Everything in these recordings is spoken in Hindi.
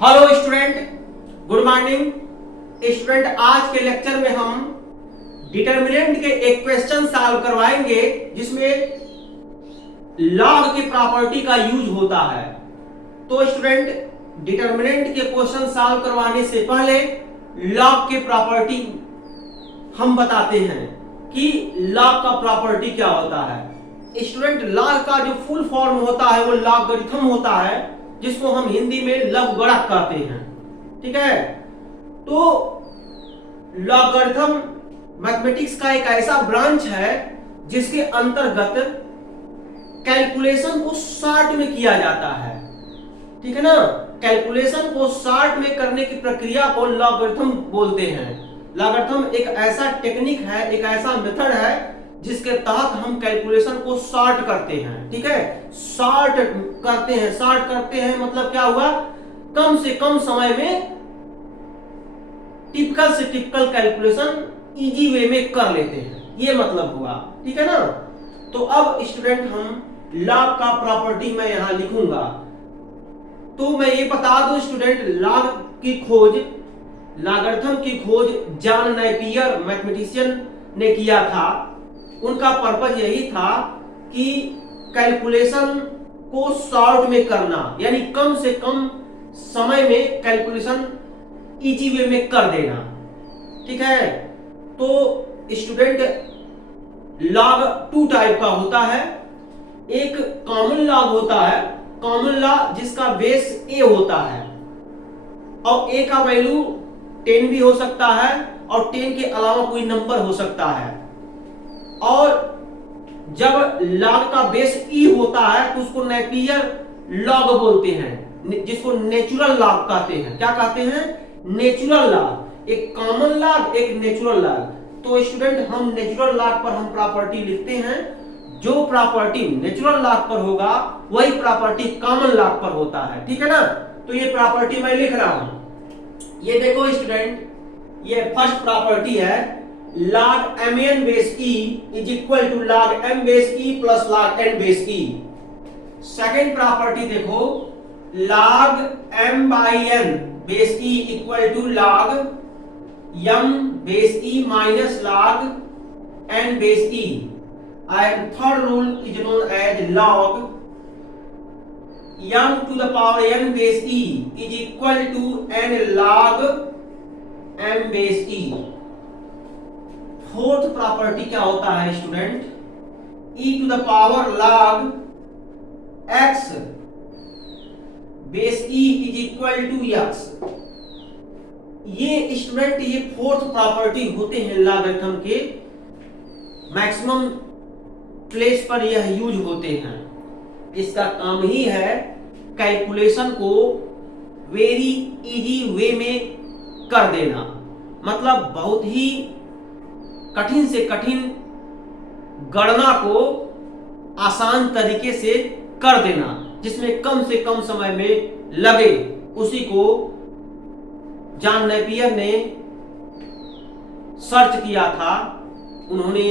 Hello student, good morning student. आज के लेक्चर में हम डिटर्मिनेंट के एक क्वेश्चन सॉल्व करवाएंगे जिसमें लॉग की प्रॉपर्टी का यूज होता है। तो स्टूडेंट, डिटर्मिनेंट के क्वेश्चन सॉल्व करवाने से पहले लॉग के प्रॉपर्टी हम बताते हैं कि लॉग का प्रॉपर्टी क्या होता है। स्टूडेंट, लॉग का जो फुल फॉर्म होता है वो लॉगरिथम होता है, जिसको हम हिंदी में लघुगणक कहते हैं। ठीक है, तो लॉगरिथम मैथमेटिक्स का एक ऐसा ब्रांच है जिसके अंतर्गत कैलकुलेशन को शॉर्ट में किया जाता है। ठीक है ना, कैलकुलेशन को शॉर्ट में करने की प्रक्रिया को लॉगरिथम बोलते हैं। लॉगरिथम एक ऐसा टेक्निक है, एक ऐसा मेथड है जिसके तहत हम कैलकुलेशन को शॉर्ट करते हैं। ठीक है, शॉर्ट करते हैं मतलब क्या हुआ, कम से कम समय में टिपिकल से टिपिकल कैलकुलेशन इजी वे में कर लेते हैं, ये मतलब हुआ। ठीक है ना, तो अब स्टूडेंट हम लॉग का प्रॉपर्टी मैं यहां लिखूंगा। तो मैं ये बता दूं स्टूडेंट, लॉग की खोज, लॉगरिथम की खोज जॉन नेपियर मैथमेटिशियन ने किया था। उनका पर्पज यही था कि कैलकुलेशन को शॉर्ट में करना, यानी कम से कम समय में कैलकुलेशन इजी वे में कर देना। ठीक है, तो स्टूडेंट, लॉग टू टाइप का होता है। एक कॉमन लॉग होता है, कॉमन लॉग जिसका बेस ए होता है और ए का वैल्यू 10 भी हो सकता है और 10 के अलावा कोई नंबर हो सकता है। और जब लॉग का बेस ई होता है तो उसको नेपियर लॉग बोलते हैं, जिसको नेचुरल लॉग कहते हैं। क्या कहते हैं? Natural log. एक कॉमन लॉग, एक नेचुरल लॉग। तो स्टूडेंट, हम नेचुरल लॉग पर हम प्रॉपर्टी लिखते हैं। जो प्रॉपर्टी नेचुरल लॉग पर होगा वही प्रॉपर्टी कॉमन लॉग पर होता है। ठीक है ना, तो ये प्रॉपर्टी मैं लिख रहा हूं। ये देखो स्टूडेंट, ये फर्स्ट प्रॉपर्टी है, log mn base e is equal to log m base e plus log n base e। Second property देखो, log m by n base e equal to log m base e minus log n base e। And third rule is known as log m to the power n base e is equal to n log m base e। Fourth property क्या होता है student, e to the power log x base e is equal to x। ये स्टूडेंट, ये फोर्थ प्रॉपर्टी होते हैं लॉगरिथम के। मैक्सिमम प्लेस पर यह यूज होते हैं। इसका काम ही है कैलकुलेशन को वेरी इजी वे में कर देना, मतलब बहुत ही कठिन से कठिन गणना को आसान तरीके से कर देना, जिसमें कम से कम समय में लगे। उसी को जॉन नेपियर ने सर्च किया था। उन्होंने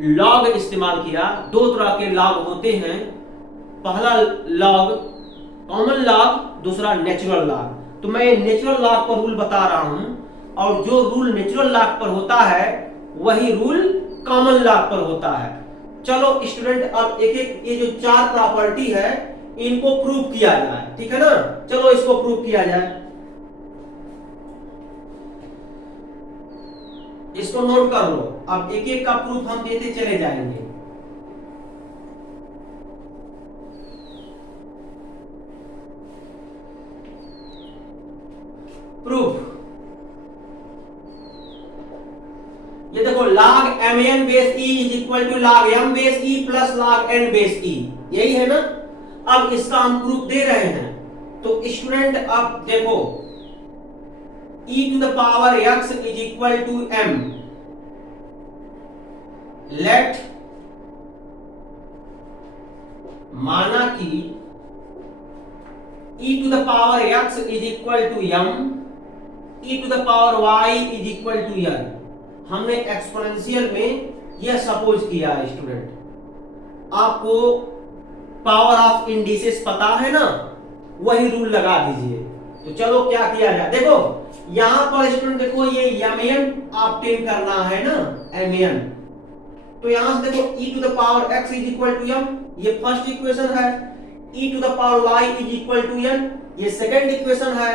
लॉग इस्तेमाल किया। दो तरह के लॉग होते हैं, पहला लॉग कॉमन लॉग, दूसरा नेचुरल लॉग। तो मैं नेचुरल लॉग पर रूल बता रहा हूं, और जो रूल नेचुरल लॉग पर होता है वही रूल कॉमन लॉग पर होता है। चलो स्टूडेंट, अब एक एक ये जो चार प्रॉपर्टी है इनको प्रूव किया जाए। ठीक है ना, चलो इसको प्रूव किया जाए। इसको नोट कर लो। अब एक एक का प्रूफ हम देते चले जाएंगे। प्रूफ, ये देखो, log mn base e is equal to log m base e plus log n base e, यही है ना। अब इसका हम प्रूफ दे रहे हैं। तो स्टूडेंट, अब देखो, e to the power x is equal to m। Let माना कि e to the power x is equal to m, e to the power y is equal to n। हमने एक्सपोनेंशियल में यह सपोज किया है स्टूडेंट। आपको पावर ऑफ इंडिसेस पता है ना, वही रूल लगा दीजिए। तो चलो क्या किया जाए, देखो यहां पर स्टूडेंट देखो ये mn ऑब्टेन करना है ना, mn। तो यहां से देखो e to the power x is equal to m, ये फर्स्ट इक्वेशन है। e to the power y is equal to n, ये सेकंड इक्वेशन है।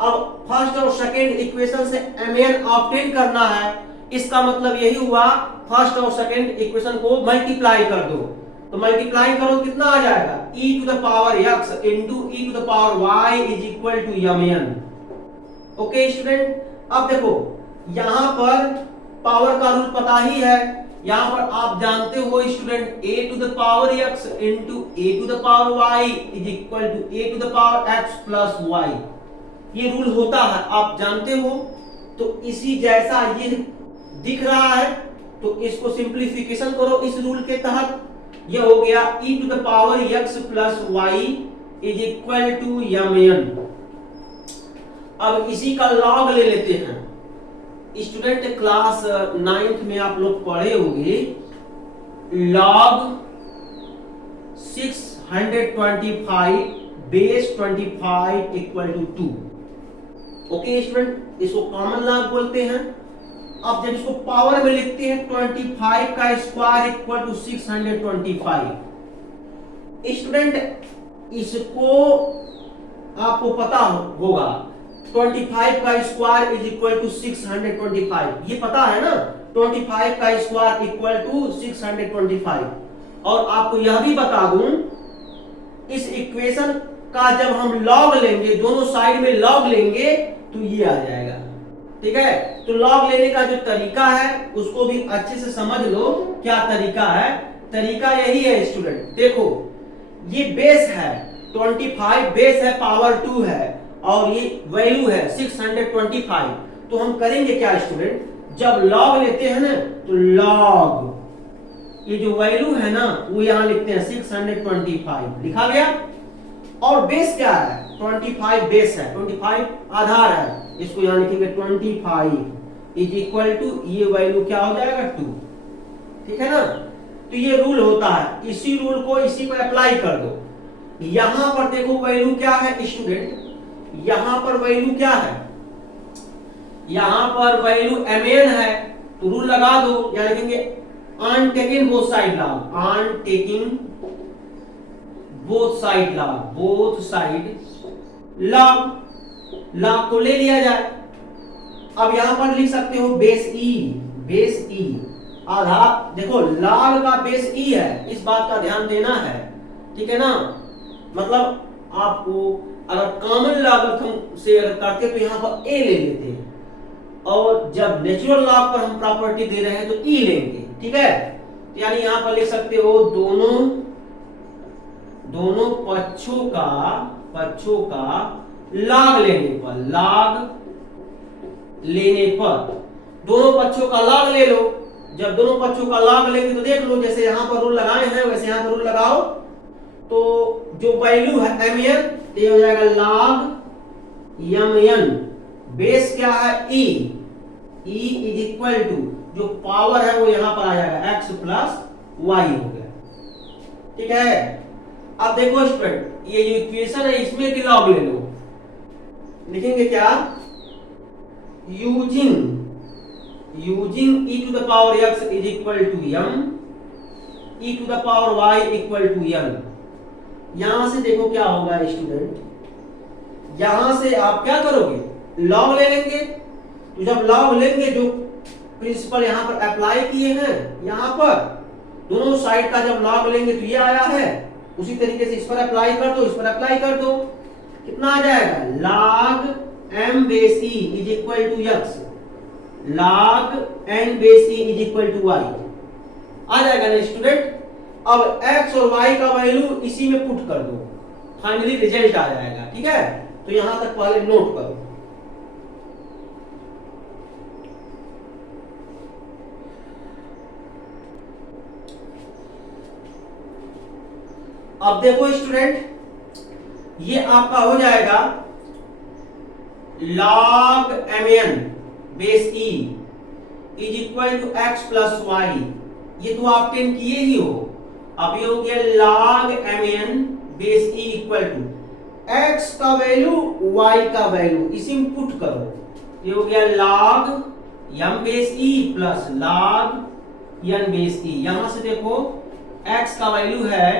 अब फर्स्ट और सेकंड इक्वेशन से mn ऑब्टेन करना है, इसका मतलब यही हुआ फर्स्ट और सेकंड इक्वेशन को मल्टीप्लाई कर दो। तो मल्टीप्लाई करो कितना आ जाएगा, e to the power x into e to the power y is equal to mn। Okay student, अब देखो यहां पर पावर का रूल पता ही है, यहां पर आप जानते हो student a to the power x into a to the power y is equal to a to the power x plus y, ये रूल होता है, आप जानते हो। तो इसी जैसा ये दिख रहा है, तो इसको सिंप्लीफिकेशन करो इस रूल के तहत, ये हो गया e to the power x plus y is equal to mn। अब इसी का लॉग ले लेते हैं स्टूडेंट, क्लास 9th में आप लोग पढ़े होंगे log 625 base 25 equal to 2। Okay student, इसको कॉमन लॉग बोलते हैं। अब जब इसको पावर में लिखते हैं 25 का स्क्वायर इक्वल टू 625। स्टूडेंट इसको आपको पता होगा 25 का स्क्वायर इज इक्वल टू 625, ये पता है ना, 25 का स्क्वायर इक्वल टू 625। और आपको यह भी बता दूं इस इक्वेशन का जब हम लॉग लेंगे, दोनों साइड में लॉग लेंगे तो ये आ जाएगा, ठीक है। तो लॉग लेने का जो तरीका है उसको भी अच्छे से समझ लो, क्या तरीका है, तरीका यही है स्टूडेंट। देखो ये बेस है 25, बेस है पावर 2 है और ये वैल्यू है 625। तो हम करेंगे क्या स्टूडेंट, जब लॉग लेते हैं ना तो लॉग ये जो वैल्यू है ना वो यहां लिखते हैं 625, लिखा गया। और बेस क्या है, 25 बेस है, 25 आधार है, इसको यहां लिखेंगे 25 इज इक्वल टू ये वैल्यू क्या हो जाएगा 2, ठीक है ना। तो ये रूल होता है, इसी रूल को इसी पर अप्लाई कर दो। यहां पर देखो वैल्यू क्या है स्टूडेंट, यहां पर वैल्यू क्या है, यहां पर वैल्यू mn है, तो रूल लगा दो, यहां लिखेंगे on taking both side log, on taking both side log, both side log, log को ले लिया जाए। अब यहां पर लिख सकते हो बेस ई आधार, देखो लॉग का बेस ई है, इस बात का ध्यान देना है, ठीक है ना। मतलब आपको अगर कॉमन लॉग से अगर करते तो यहां पर ए ले लेते हैं, और जब नेचुरल लॉग पर हम प्रॉपर्टी दे रहे हैं तो ई लेंगे, ठीक है। यानी यहां पर लिख सकते हो दोनों पक्षों का लॉग लेने पर दोनों पक्षों का लॉग ले लो। जब दोनों पक्षों का लॉग लेंगे तो देख लो, जैसे यहां पर रूल लगाए हैं वैसे यहां पर रूल लगाओ, तो जो वैल्यू है mn ये हो जाएगा log mn, बेस क्या है e इज इक्वल टू जो पावर है वो यहां पर आ जाएगा x प्लस y हो गया, ठीक है। अब देखो स्टूडेंट ये जो इक्वेशन है इसमें भी लॉग ले लो, लिखेंगे क्या, using e to the power x is equal to m, e to the power y equal to n। यहां से देखो क्या होगा स्टूडेंट, यहां से आप क्या करोगे, लॉग ले लेंगे। तो जब लॉग लेंगे, जो प्रिंसिपल यहां पर अप्लाई किए हैं, यहां पर दोनों साइड का जब लॉग लेंगे तो ये आया है, उसी तरीके से इस पर अप्लाई कर दो, इस पर अप्लाई कर दो, कितना आ जाएगा, log m base e is equal to x, log n base e is equal to y आ जाएगा ना स्टूडेंट। अब x और y का वैल्यू इसी में पुट कर दो, फाइनली रिजल्ट आ जाएगा, ठीक है। तो यहां तक पहले नोट करो। अब देखो स्टूडेंट ये आपका हो जाएगा log mn base e is equal to x plus y, ये तो आप 10 किए ही हो। अब ये हो गया log mn base e equal to x का वैल्यू y का वैल्यू इसी में पुट करो, ये हो गया log m base e plus log n base e। यहां से देखो x का वैल्यू है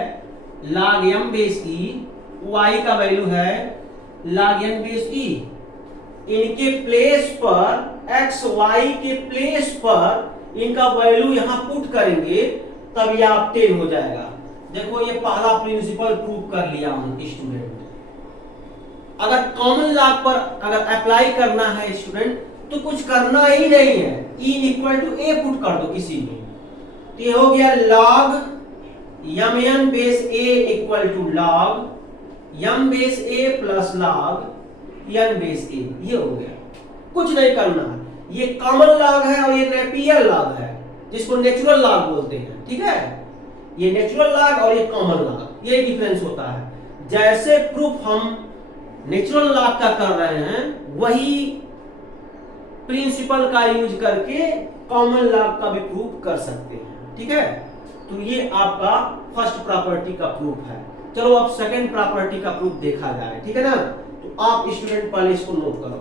log m base e, y का वैल्यू है log n बेस e। इनके प्लेस पर x y के प्लेस पर इनका वैल्यू यहां पुट करेंगे तब ये ऑब्टेन हो जाएगा। देखो ये पहला प्रिंसिपल प्रूव कर लिया हम स्टूडेंट। अगर कॉमन लॉग पर अगर अप्लाई करना है स्टूडेंट तो कुछ करना ही नहीं है, e equal to a put कर दो किसी में, तो ये हो गया log mn base a equal to log m base a plus log n base a। ये हो गया, कुछ नहीं करना है। ये कॉमन लॉग है और ये नेपियर लॉग है जिसको नेचुरल लॉग बोलते हैं, ठीक है। ये नेचुरल लॉग और ये कॉमन लॉग, ये डिफरेंस होता है। जैसे प्रूफ हम नेचुरल लॉग का कर रहे हैं वही प्रिंसिपल का यूज करके कॉमन लॉग का भी प्रूफ कर सकते हैं, ठीक है। तो ये आपका फर्स्ट प्रॉपर्टी का प्रूफ है। चलो अब सेकंड प्रॉपर्टी का प्रूफ देखा जाए, ठीक है ना। तो आप स्टूडेंट पहले इसको नोट करो।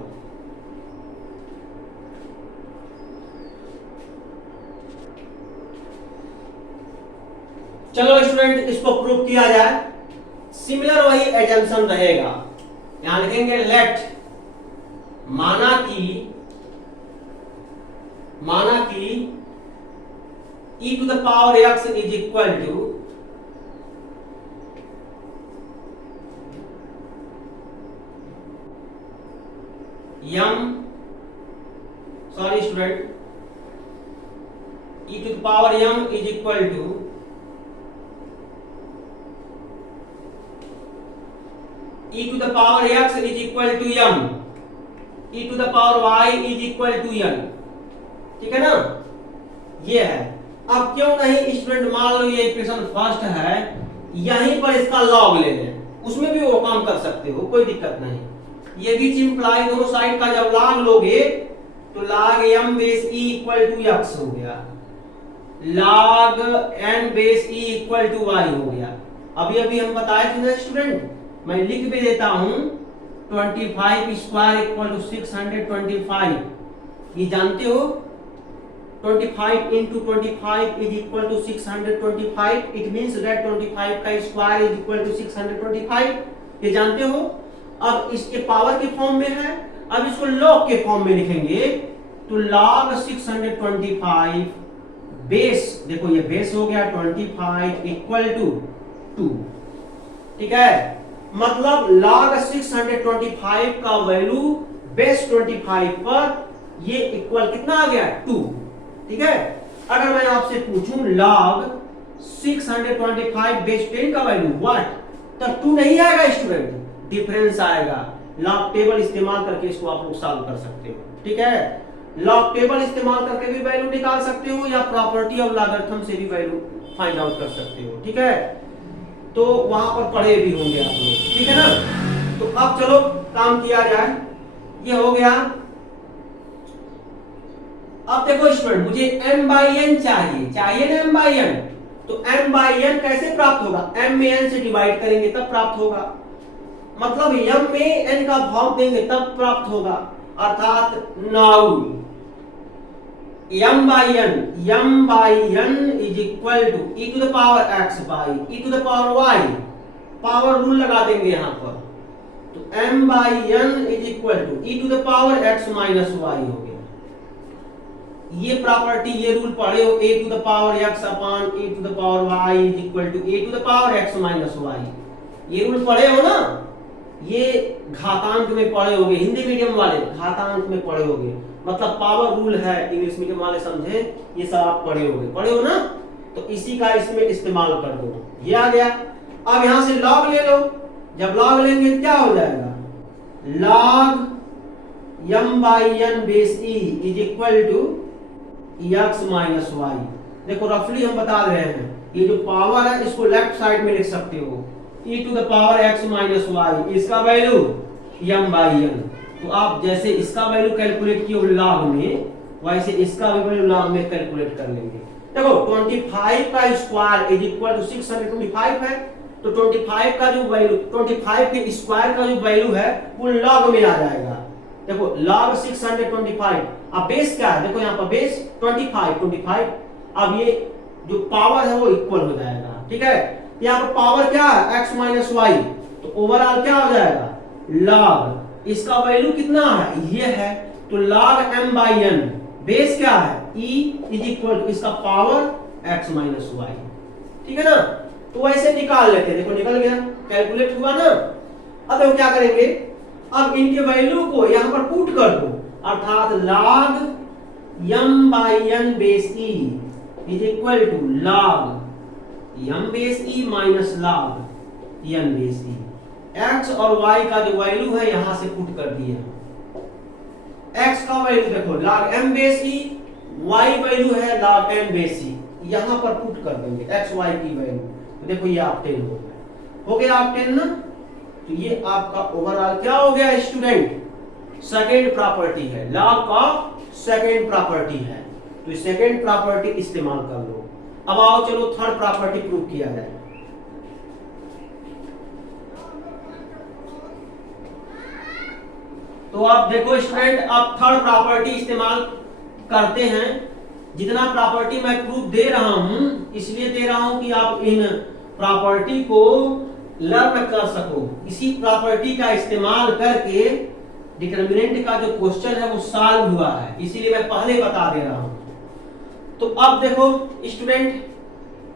चलो स्टूडेंट इसको प्रूव किया जाए। सिमिलर वही एजम्पशन रहेगा, यहां लिखेंगे लेट माना कि e to the power x is equal to e to the power m is equal to e to the power x is equal to m, e to the power y is equal to n, ठीक है ना। ये है। अब क्यों नहीं स्टूडेंट मान लो ये इक्वेशन फर्स्ट है, यहीं पर इसका लॉग ले लें, उसमें भी वो काम कर सकते हो, कोई दिक्कत नहीं। ये विच इंप्लाई दोनों साइड का जब लॉग लोगे तो log m base e equal to x हो गया, log n base e equal to y हो गया। अभी हम बताए थे ना स्टूडेंट, मैं लिख भी देता हूं 25 स्क्वायर इक्वल टू 625। ये जानते हो 25 into 25 is equal to 625। it means that 25 का स्क्वायर is equal to 625। ये जानते हो। अब इसके पावर के फॉर्म में है, अब इसको लॉग के फॉर्म में लिखेंगे तो log 625 बेस, देखो ये बेस हो गया 25 इक्वल टू 2, ठीक है। मतलब log 625 का वैल्यू बेस 25 पर ये इक्वल कितना आ गया 2, ठीक है। अगर मैं आपसे पूछूं log 625 बेस 10 का वैल्यू व्हाट, तब 2 नहीं आएगा स्टूडेंट, डिफरेंस आएगा। लॉग टेबल इस्तेमाल करके इसको आप लोग सॉल्व कर सकते हो, ठीक है। लॉग टेबल इस्तेमाल करके भी वैल्यू निकाल सकते हो या प्रॉपर्टी ऑफ लॉगरिथम से भी वैल्यू फाइंड आउट कर सकते हो, ठीक है। तो वहां पर पढ़े भी होंगे आप लोग, ठीक है ना। तो अब चलो काम किया जाए। ये हो गया। अब देखो स्टूडेंट मुझे m by n चाहिए ना m by n, तो m by n कैसे प्राप्त होगा, m में n से डिवाइड करेंगे तब प्राप्त होगा, मतलब m में n का भाग देंगे तब प्राप्त होगा। अर्थात now m by n is equal to e to the power x by e to the power y, power rule लगा देंगे यहां पर, तो m by n is equal to e to the power x minus y हो गया। ये प्रॉपर्टी, ये रूल पढ़े हो, a to the power x upon a to the power y is equal to a to the power x minus y, ये रूल पढ़े हो ना। ये घातांक में पढ़े होगे, हिंदी मीडियम वाले घातांक में पढ़े होगे, मतलब पावर रूल है, इंग्लिश मीडियम वाले समझे, ये सब आप पढ़े हो ना। तो इसी का इसमें इस्तेमाल कर दो, ये आ गया। अब यहां से लॉग ले लो, जब लॉग लेंगे क्या हो जाएगा, log m by n base e is equal to x minus y। देखो रफली हम बता रहे हैं, ये जो पावर है इसको लेफ्ट साइड में लिख सकते हो, e to the power x minus y, इसका वैल्यू m by n। तो आप जैसे इसका वैल्यू कैलकुलेट किए लॉग में, वैसे इसका भी वैल्यू लॉग में कैलकुलेट कर लेंगे। देखो 25 का स्क्वायर इज इक्वल टू 625 है, तो 25 का जो वैल्यू, 25 के स्क्वायर का जो वैल्यू है वो लॉग में आ जाएगा। देखो log 625, अब बेस क्या है, देखो यहाँ पर बेस 25, अब ये जो पावर है वो इक्वल हो जाएगा, ठीक है। यहाँ पर पावर क्या है, x माइनस वाई, तो ओवरऑल क्या हो जाएगा log, इसका वैल्यू कितना है ये है, तो log m by n, base क्या है e इज इक्वल टू इसका पावर x माइनस वाई, ठीक है ना। तो वैसे निकाल लेते हैं, देखो निकल गया, कैलकुलेट हुआ ना। अब देखो क्या करेंगे, अब इनके वैल्यू को यहां पर पुट कर दो, अर्थात log m by n base e is equal to log m base e minus log n base e। x और y का जो वैल्यू है यहां से पुट कर दिए, x का वैल्यू देखो log m base e, y value है log n बेस e, यहां पर पुट कर देंगे x y की वैल्यू, तो देखो ये आप 10 हो गया आप 10 ना। तो ये आपका ओवरऑल क्या हो गया स्टूडेंट, सेकेंड प्रॉपर्टी है, लॉग का सेकेंड प्रॉपर्टी है, तो सेकेंड प्रॉपर्टी इस्तेमाल कर लो। अब आओ चलो थर्ड प्रॉपर्टी प्रूव किया जाए। तो आप देखो स्टूडेंट, अब थर्ड प्रॉपर्टी इस्तेमाल करते हैं। जितना प्रॉपर्टी मैं प्रूफ दे रहा हूं इसलिए दे रहा हूं कि आप इन प्रॉपर्टी को लर्न कर सको, इसी प्रॉपर्टी का इस्तेमाल करके डिटरमिनेंट का जो क्वेश्चन है वो सॉल्व हुआ है, इसीलिए मैं पहले बता दे रहा हूं। तो अब देखो स्टूडेंट,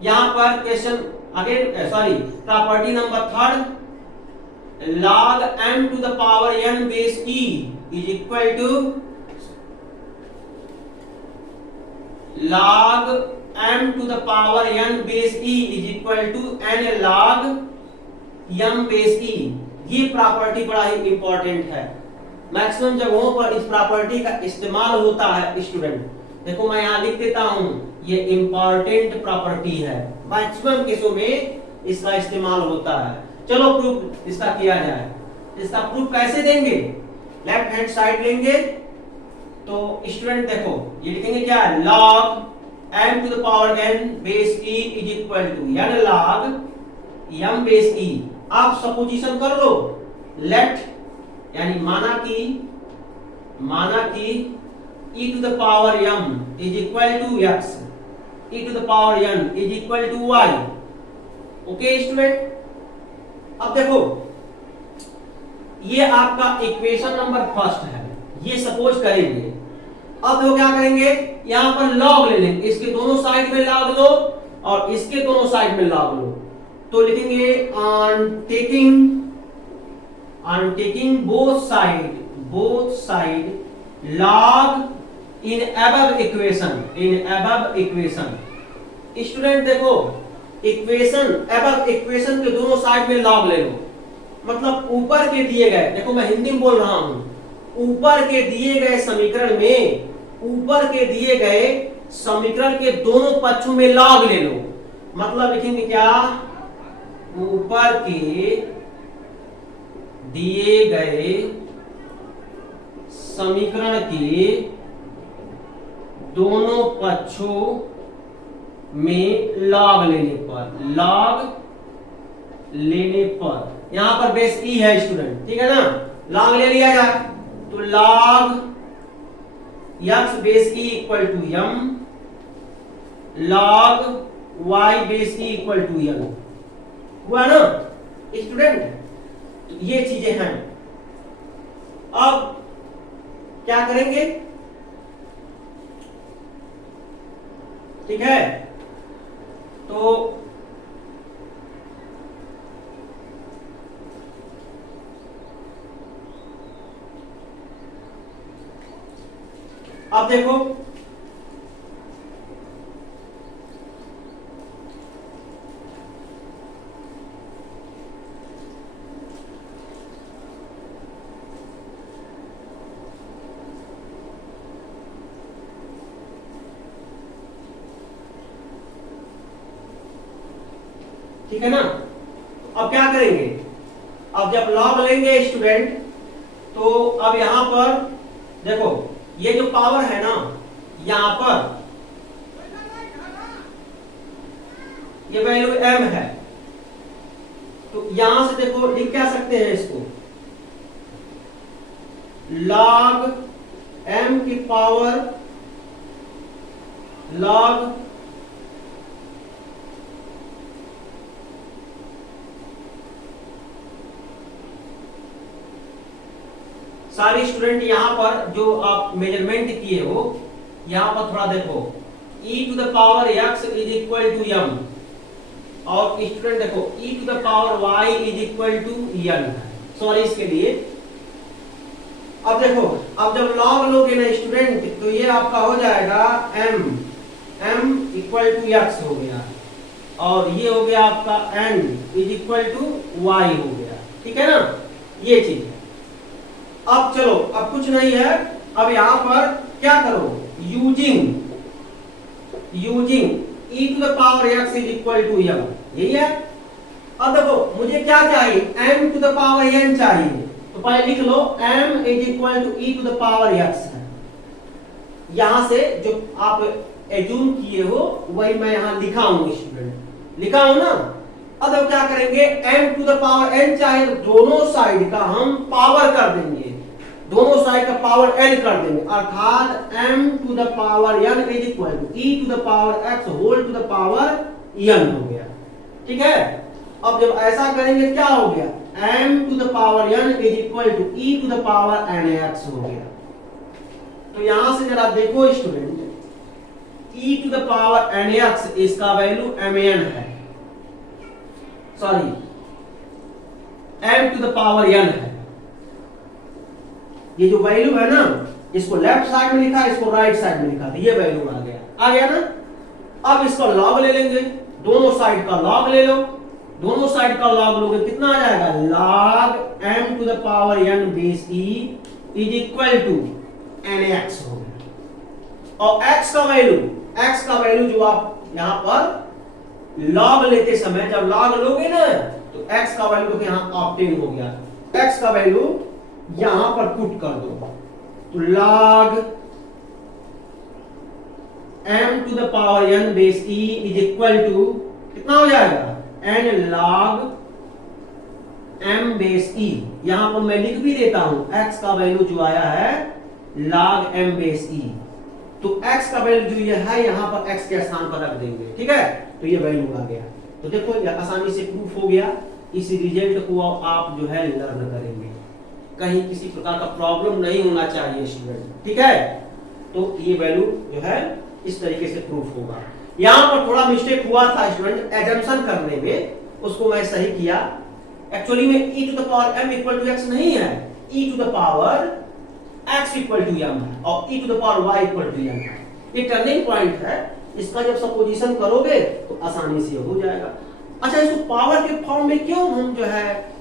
यहां पर question again sorry property number third, log m to the power n base e is equal to log m to the power n base e is equal to n log m base e। ये प्रॉपर्टी बड़ा ही इंपॉर्टेंट है, मैक्सिमम जगहों पर इस प्रॉपर्टी का इस्तेमाल होता है स्टूडेंट। देखो मैं यहां लिख देता हूं, ये इंपॉर्टेंट प्रॉपर्टी है, मैक्सिमम केसों में इसका इस्तेमाल होता है। चलो प्रूफ इसका किया जाए। इसका प्रूफ कैसे देंगे, लेफ्ट हैंड साइड लेंगे, तो स्टूडेंट देखो ये लिखेंगे क्या है, log m to the power n base e is equal to n log m base e। आप सपोजिशन कर लो, लेट यानी माना कि e to the power m is equal to x, e to the power n is equal to y। Okay student, अब देखो ये आपका इक्वेशन नंबर फर्स्ट है, ये सपोज करेंगे। अब देखो क्या करेंगे, यहां पर लॉग ले लेंगे, इसके दोनों साइड में लॉग लो और इसके दोनों साइड में लॉग लो, तो लिखेंगे on taking both side log in above equation. Student देखो इक्वेशन अबव इक्वेशन के दोनों साइड में लॉग ले लो, मतलब ऊपर के दिए गए, देखो मैं हिंदी में बोल रहा हूं, ऊपर के दिए गए समीकरण के दोनों पक्षों में लॉग ले लो। मतलब लिखेंगे क्या, ऊपर के दिए गए समीकरण के दोनों पक्षों में लॉग लेने पर यहां पर बेस ई है स्टूडेंट, ठीक है ना, लॉग ले लिया जाए, तो log x base e equal to m, log y base e equal to m, हुआ ना स्टूडेंट। तो ये चीजें हैं। अब क्या करेंगे, ठीक है, तो अब देखो ठीक है ना। अब क्या करेंगे, अब जब लॉग लेंगे स्टूडेंट, तो अब यहां पर देखो ये जो पावर है ना, यहां पर ये वैल्यू m है, तो यहां से देखो लिख क्या सकते हैं इसको, log m की पावर log सारे स्टूडेंट यहां पर जो आप मेजरमेंट किए हो यहां पर थोड़ा देखो, e to the power x is equal to m, और स्टूडेंट देखो e to the power y is equal to n। Sorry इसके लिए अब देखो, अब जब log लोगे ना स्टूडेंट तो ये आपका हो जाएगा m इक्वल टू x हो गया, और ये हो गया आपका n is equal to y हो गया, ठीक है ना, ये चीज है। अब चलो, अब कुछ नहीं है, अब यहां पर क्या करो, using e to the power x is equal to m, यही है। अब देखो मुझे क्या चाहिए, m to the power n चाहिए, तो पहले लिख लो m is equal to e to the power x है। यहां से जो आप एज्यूम किए हो वही मैं यहां लिखा हूं स्टूडेंट, लिखा हूं ना। अब क्या करेंगे, m to the power n चाहे तो दोनों साइड का हम पावर कर देंगे, दोनों साइड का पावर n कर देंगे, अर्थात m to the power n is equal to e to the power x whole to the power n हो गया, ठीक है। अब जब ऐसा करेंगे क्या हो गया, m to the power n is equal to e to the power nx हो गया। तो यहां से जरा देखो student, e to the power nx इसका वैल्यू mn है, sorry m to the power n है, ये जो वैल्यू है ना इसको लेफ्ट साइड में लिखा, इसको राइट साइड में लिखा, तो ये वैल्यू आ गया ना। अब इसका लॉग ले लेंगे, दोनों साइड का लॉग ले लो, दोनों साइड का लॉग लोगे कितना आ जाएगा, log m to the power n base e is equal to nx हो गया। और x का वैल्यू जो आप यहां पर log लेते समय जब log लोगे ना तो x का वैल्यू तो यहां ऑब्टेन हो गया, x का वैल्यू यहां पर पुट कर दो, तो log m to the power n base e is equal to कितना हो जाएगा, n log m base e। यहां पर मैं लिख भी देता हूं, x का वैल्यू जो आया है log m बेस e, तो x का वैल्यू जो ये है यहां पर x के स्थान पर रख देंगे, ठीक है, तो ये वैल्यू आ गया। तो देखो ये आसानी से प्रूफ हो गया, इस रिजल्ट को आप जो है लर्न करेंगे, कहीं किसी प्रकार का प्रॉब्लम नहीं होना चाहिए स्टूडेंट, ठीक है। तो ये वैल्यू जो है इस तरीके से प्रूफ होगा। यहां पर थोड़ा मिस्टेक हुआ था स्टूडेंट एजम्पशन करने में, उसको मैं सही किया। एक्चुअली में e to the power m equal to x नहीं है, e to the power x equal to m है और e to the power y equal to m है। ये टर्निंग पॉइंट है, इसका जब सपोजिशन करोगे तो आसानी से हो जाएगा। अच्छा, इसको पावर के फॉर्म में क्यों हम जो है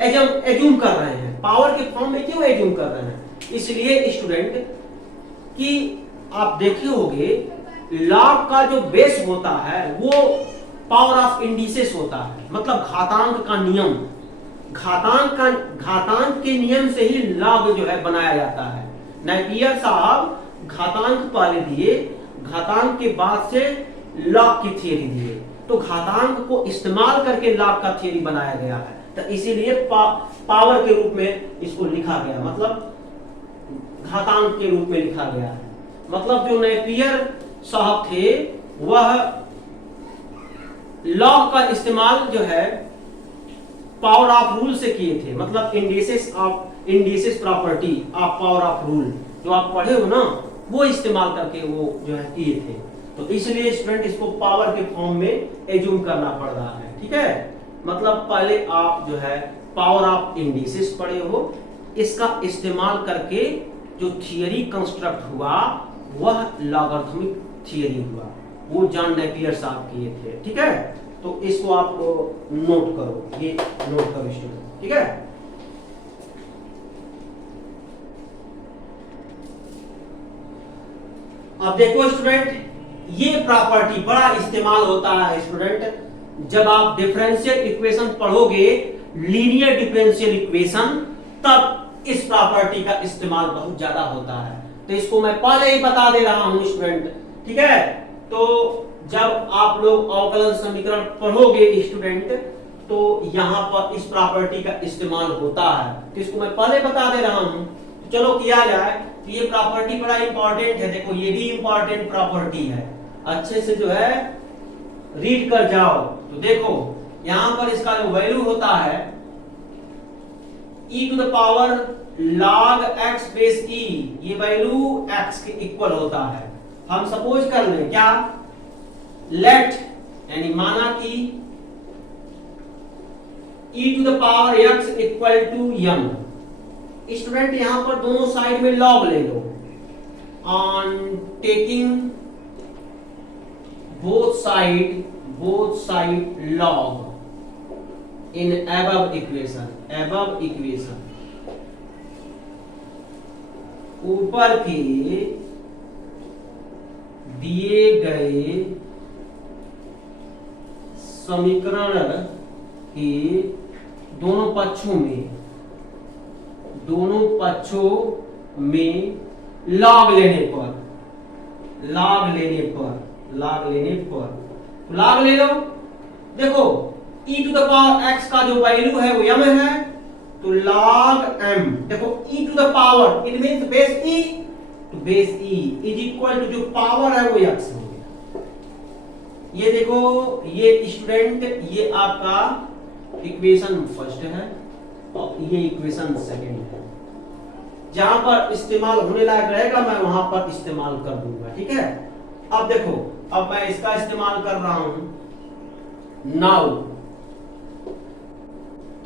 एज्यूम कर रहे हैं, पावर के फॉर्म में क्यों एज्यूम कर रहे हैं, इसलिए स्टूडेंट कि आप देखे होंगे लॉग का जो बेस होता है वो पावर ऑफ इंडिसेस होता है, मतलब घातांक का नियम, घातांक के नियम से ही लॉग जो है बनाया जाता है। नेपियर साहब घातांक पहले दिए, घातांक के बाद से लॉग की थियरी दिए, तो घातांक को इस्तेमाल करके लॉग का थियरी बनाया गया है, तो इसीलिए पावर के रूप में इसको लिखा गया, मतलब घातांक के रूप में लिखा गया है। मतलब जो नेपियर साहब थे वह लॉग का इस्तेमाल जो है पावर ऑफ रूल से किए थे, मतलब indices property of power of rule जो आप पढ़े हो ना, वो इस्तेमाल करके वो जो है किए थे। तो इसलिए स्टूडेंट इसको पावर के फॉर्म में एज्यूम करना पड़ रहा है, ठीक है। मतलब पहले आप जो है पावर ऑफ इंडिसेस पढ़े हो, इसका इस्तेमाल करके जो थियरी कंस्ट्रक्ट हुआ वह लॉगरिथमिक थियरी हुआ, वो जॉन नेपियर साहब किए थे, ठीक है। तो इसको आप नोट करो, ये नोट करो स्टूडेंट, ठीक है। अब देखो स्टूडेंट, ये प्रॉपर्टी बड़ा इस्तेमाल होता है स्टूडेंट जब आप डिफरेंशियल इक्वेशन पढ़ोगे, लीनियर डिफरेंशियल इक्वेशन, तब इस प्रॉपर्टी का इस्तेमाल बहुत ज्यादा होता है। तो इसको मैं पहले ही बता दे रहा हूं स्टूडेंट, ठीक है। तो जब आप लोग अवकलन समीकरण पढ़ोगे स्टूडेंट, तो यहां पर इस प्रॉपर्टी का इस्तेमाल होता है, तो इसको मैं पहले बता दे रहा हूं। तो चलो किया जाए। तो ये प्रॉपर्टी बड़ा इंपॉर्टेंट है, देखो ये भी इंपॉर्टेंट प्रॉपर्टी है, अच्छे से जो है रीड कर जाओ। तो देखो यहां पर इसका जो वैल्यू होता है e to the power log x base e, ये वैल्यू x के इक्वल होता है। हम सपोज कर लें क्या, लेट यानी माना कि e to the power x equal to m। Student यहां पर दोनों साइड में log ले लो। On taking both side log in above equation, ऊपर के दिए गए समीकरण के दोनों पक्षों में log लेने पर log ले लो। देखो e to the power x का जो वैल्यू है वो m है, तो log m, देखो e to the power it means base e, तो base e is equal to जो पावर है वो x हो गया। ये देखो ये स्टूडेंट ये आपका इक्वेशन फर्स्ट है और ये इक्वेशन सेकंड है। जहां पर इस्तेमाल होने लायक रहेगा मैं वहां पर इस्तेमाल कर दूंगा, ठीक है। अब देखो अब मैं इसका इस्तेमाल कर रहा हूं। Now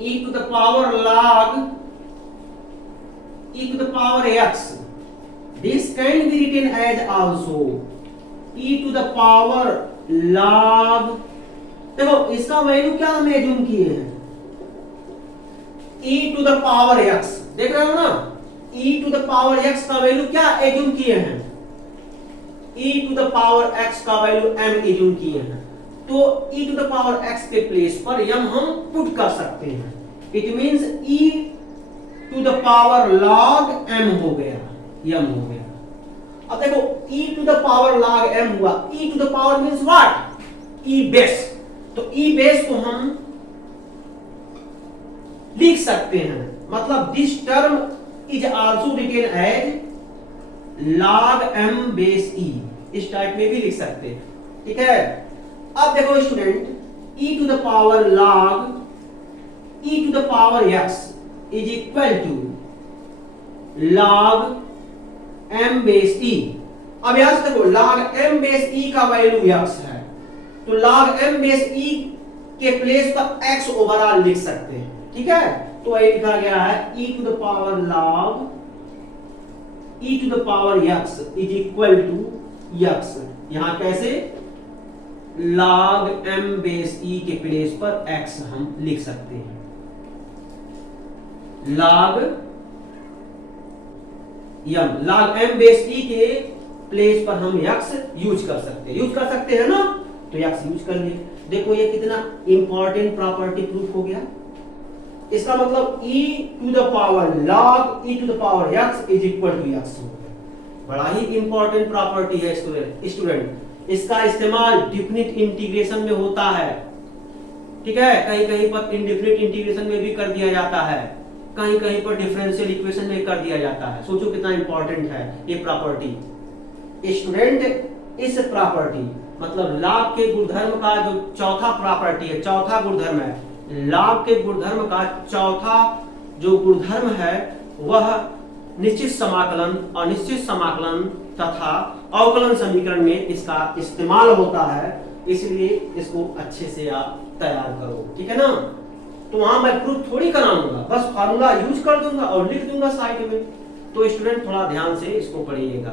e to the power log e to the power x, this can be written as also e to the power log, देखो इसका वैल्यू क्या हम एज्यूम किए हैं, e to the power x, देख रहे हो ना, e to the power x का वैल्यू क्या एज्यूम किए हैं, e to the power x का वैल्यू m एज्यूम किए हैं। तो e to the power x के प्लेस पर m हम पुट कर सकते हैं। It means e to the power log m हो गया, m हो गया। अब देखो e to the power log m हुआ, e to the power means what, e base, तो e बेस को हम लिख सकते हैं, मतलब this term is also written as log m base e, इस टाइप में भी लिख सकते हैं, ठीक है। अब देखो student e to the power log e to the power x is equal to log m base e। अब यहां से देखो log m बेस e का वैल्यू x है, तो log m बेस e के प्लेस पर x ओवरऑल लिख सकते हैं, ठीक है। तो ये लिखा गया है e to the power log e to the power x is equal to x, यहां कैसे log m बेस e के प्लेस पर x हम लिख सकते हैं, log m बेस e के प्लेस पर हम x यूज कर सकते हैं ना, तो x यूज कर लिए। देखो ये कितना इंपॉर्टेंट प्रॉपर्टी प्रूफ हो गया। इसका मतलब e to the power log e to the power x is equal to x हो गया। बड़ा ही इंपॉर्टेंट प्रॉपर्टी है स्टूडेंट। इसका इस्तेमाल डिफिनिट इंटीग्रेशन में होता है, ठीक है। कहीं कहीं पर इनडिफिनिट इंटीग्रेशन में भी कर दिया जाता है, कहीं कहीं पर डिफरेंशियल इक्वेशन में कर दिया जाता है। सोचो कितना इंपॉर्टेंट है ये प्रॉपर्टी स्टूडेंट। इस प्रॉपर्टी मतलब log के गुणधर्म का जो चौथा प्रॉपर्टी है, चौथा गुणधर्म है, log के गुणधर्म का चौथा जो गुणधर्म है वह निश्चित समाकलन, अनिश्चित समाकलन तथा अवकलन समीकरण में इसका इस्तेमाल होता है। इसलिए इसको अच्छे से आप तैयार करो, ठीक है ना। तो वहां मैं प्रूफ थोड़ी कराऊंगा, बस फार्मूला यूज कर दूंगा और लिख दूंगा साइड में। तो स्टूडेंट थोड़ा ध्यान से इसको पढ़िएगा।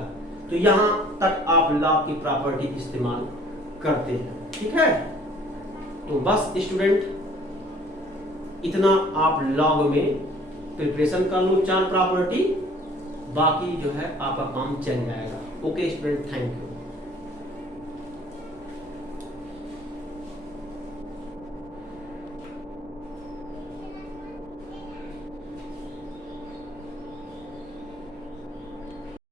तो यहां तक आप log की प्रॉपर्टी इस्तेमाल करते हैं, ठीक है। तो बस स्टूडेंट इतना आप log में प्रिपरेशन कर लो, 4 प्रॉपर्टी, बाकी जो है आपका काम चल जाएगा। Okay student, thank you.